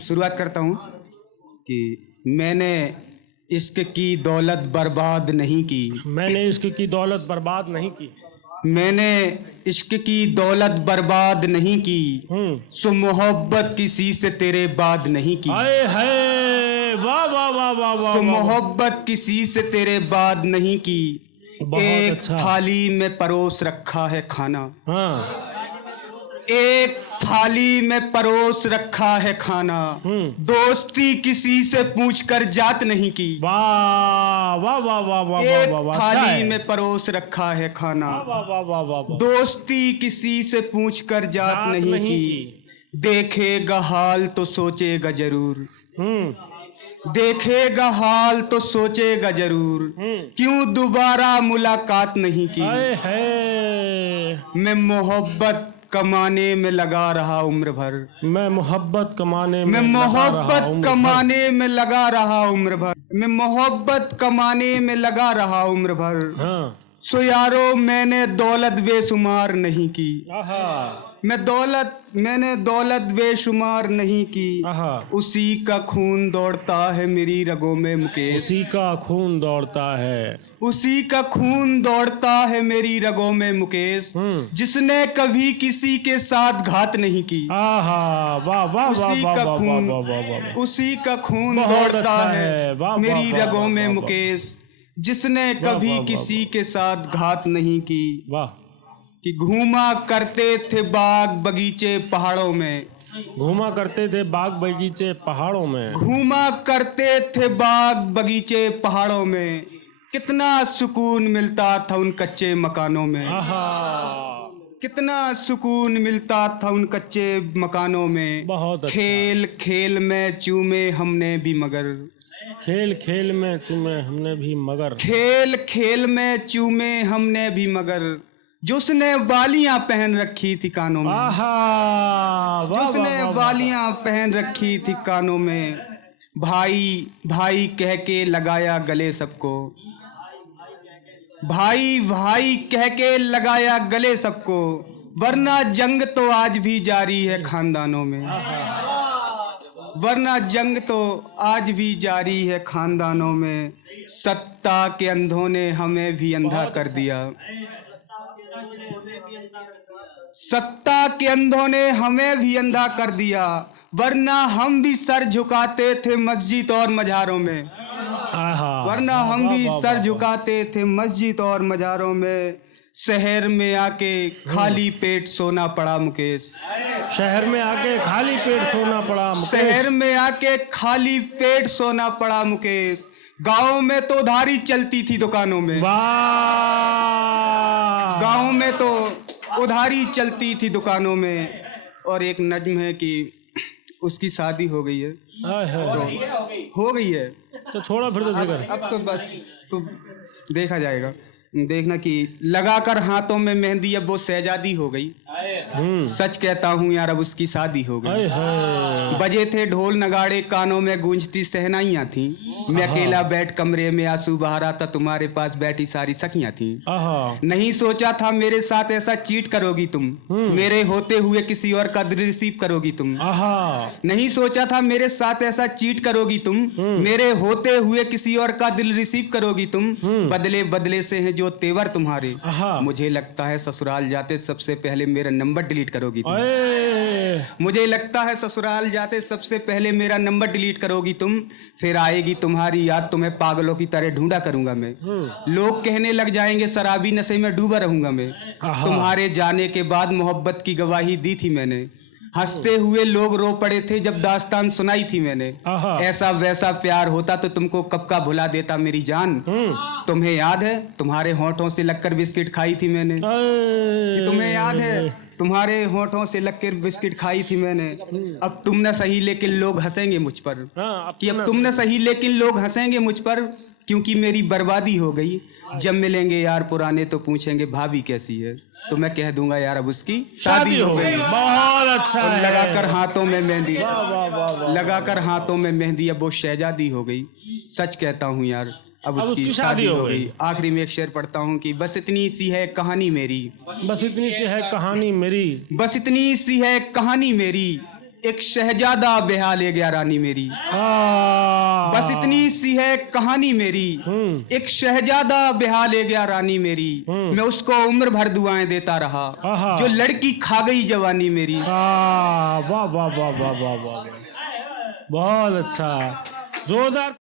शुरुआत करता हूँ कि मैंने इश्क की दौलत बर्बाद नहीं की। मैंने इश्क की दौलत बर्बाद नहीं की। मैंने इश्क की दौलत बर्बाद नहीं की। सो मोहब्बत किसी से तेरे बाद नहीं की। आए है वाह वाह वाह वाह वाह। सो मोहब्बत किसी से तेरे बाद नहीं की। एक अच्छा। थाली में परोस रखा है खाना। हाँ। एक थाली में परोस रखा है खाना। दोस्ती किसी से पूछकर जात नहीं की। वाह वाह वाह वाह वाह एक वाह वाह। थाली में परोस रखा है खाना। वाह वाह वाह वाह। दोस्ती किसी से पूछकर जात नहीं की। देखेगा हाल तो सोचेगा जरूर। देखेगा हाल तो सोचेगा जरूर। क्यों दोबारा मुलाकात नहीं की। मैं मोहब्बत कमाने में लगा रहा उम्र भर। मैं मोहब्बत कमाने में मैं मोहब्बत कमाने में लगा रहा उम्र भर। मैं मोहब्बत कमाने में लगा रहा उम्र भर। हाँ। सो यारो मैंने दौलत बेशुमार नहीं की। मैंने दौलत बेशुमार नहीं की। उसी का खून दौड़ता है मेरी रगों में मुकेश। उसी का खून दौड़ता है। उसी का खून दौड़ता है मेरी रगों में मुकेश। जिसने कभी किसी के साथ घात नहीं की। वाह वाह उसी का खून उसी का खून दौड़ता है मेरी रगों में मुकेश। जिसने कभी किसी के साथ घात नहीं की। वाह। कि घूमा करते थे बाग बगीचे पहाड़ों में। घूमा करते थे बाग बगीचे पहाड़ों में। घूमा करते थे बाग बगीचे पहाड़ों में। कितना सुकून मिलता था उन कच्चे मकानों में। कितना सुकून मिलता था उन कच्चे मकानों में। बहुत अच्छा। खेल खेल में चूमे हमने भी मगर। खेल खेल में चूमे हमने भी मगर। खेल खेल में चूमे हमने भी मगर। जिसने वालियां पहन रखी थी कानों में। जिसने वालियां पहन रखी थी कानों में। भाई भाई कह के लगाया गले सबको। भाई भाई कह के लगाया गले सबको। वरना जंग तो आज भी जारी है खानदानों में। वरना जंग तो आज भी जारी है खानदानों में। सत्ता के अंधों ने हमें भी अंधा कर दिया। सत्ता के अंधों ने हमें भी अंधा कर दिया। वरना हम भी सर झुकाते थे मस्जिद और मज़ारों में। वरना हम भी सर झुकाते थे मस्जिद और मज़ारों में। शहर में आके खाली पेट सोना पड़ा मुकेश। शहर में आके खाली पेट सोना पड़ा मुकेश। शहर में आके खाली पेट सोना पड़ा मुकेश। गाँव में तो उधारी चलती थी दुकानों में। गाँव में तो उधारी चलती थी दुकानों में। और एक नज्म है कि उसकी शादी हो गई है। हो गई है तो छोड़ो फिर तो जिक्र। अब तो बस तो देखा जाएगा। देखना कि लगाकर हाथों में मेहंदी अब वो शहजादी हो गई। सच कहता हूँ यार अब उसकी शादी हो गई। बजे थे ढोल नगाड़े कानों में गूंजती सहनाइयाँ थी। मैं अकेला बैठ कमरे में आंसू बहा रहा था। तुम्हारे पास बैठी सारी सखियाँ थी। नहीं सोचा था मेरे साथ ऐसा चीट करोगी तुम। मेरे होते हुए किसी और का दिल रिसीव करोगी तुम। नहीं सोचा था मेरे साथ ऐसा चीट करोगी तुम। मेरे होते हुए किसी और का दिल रिसीव करोगी तुम। बदले बदले से हैं जो तेवर तुम्हारे। मुझे लगता है ससुराल जाते सबसे पहले मेरा नंबर डिलीट करोगी तुम। मुझे लगता है ससुराल जाते सबसे पहले मेरा नंबर डिलीट करोगी तुम। फिर आएगी तुम्हारी याद तुम्हें पागलों की तरह ढूंढा करूंगा मैं। लोग कहने लग जाएंगे शराबी नशे में डूबा रहूंगा मैं। तुम्हारे जाने के बाद मोहब्बत की गवाही दी थी मैंने। हंसते हुए लोग रो पड़े थे जब दास्तान सुनाई थी मैंने। ऐसा वैसा प्यार होता तो तुमको कब का भुला देता मेरी जान। तुम्हें याद है तुम्हारे होठों से लगकर बिस्किट खाई थी मैंने। कि तुम्हें याद है तुम्हारे होठों से लगकर बिस्किट खाई थी मैंने। अब तुम न सही लेकिन लोग हंसेंगे मुझ पर। कि अब तुम न सही लेकिन लोग हंसेंगे मुझ पर। क्योंकि मेरी बर्बादी हो गई। जब मिलेंगे यार पुराने तो पूछेंगे भाभी कैसी है। तो मैं कह दूंगा यार अब उसकी शादी हो गई। बहुत अच्छा है। लगाकर हाथों में मेहंदी। लगाकर हाथों में मेहंदी अब वो शहजादी हो गई। सच कहता हूँ यार अब उसकी शादी हो गई। आखिरी में एक शेर पढ़ता हूँ कि बस इतनी सी है कहानी मेरी। बस इतनी सी है कहानी मेरी। बस इतनी सी है कहानी मेरी। एक शहजादा ब्याह ले गया रानी मेरी। बस इतनी सी है कहानी मेरी। एक शहजादा ब्याह ले गया रानी मेरी। मैं उसको उम्र भर दुआएं देता रहा, जो लड़की खा गई जवानी मेरी। वाह वाह वाह वाह वाह वाह, बहुत अच्छा, जोरदार।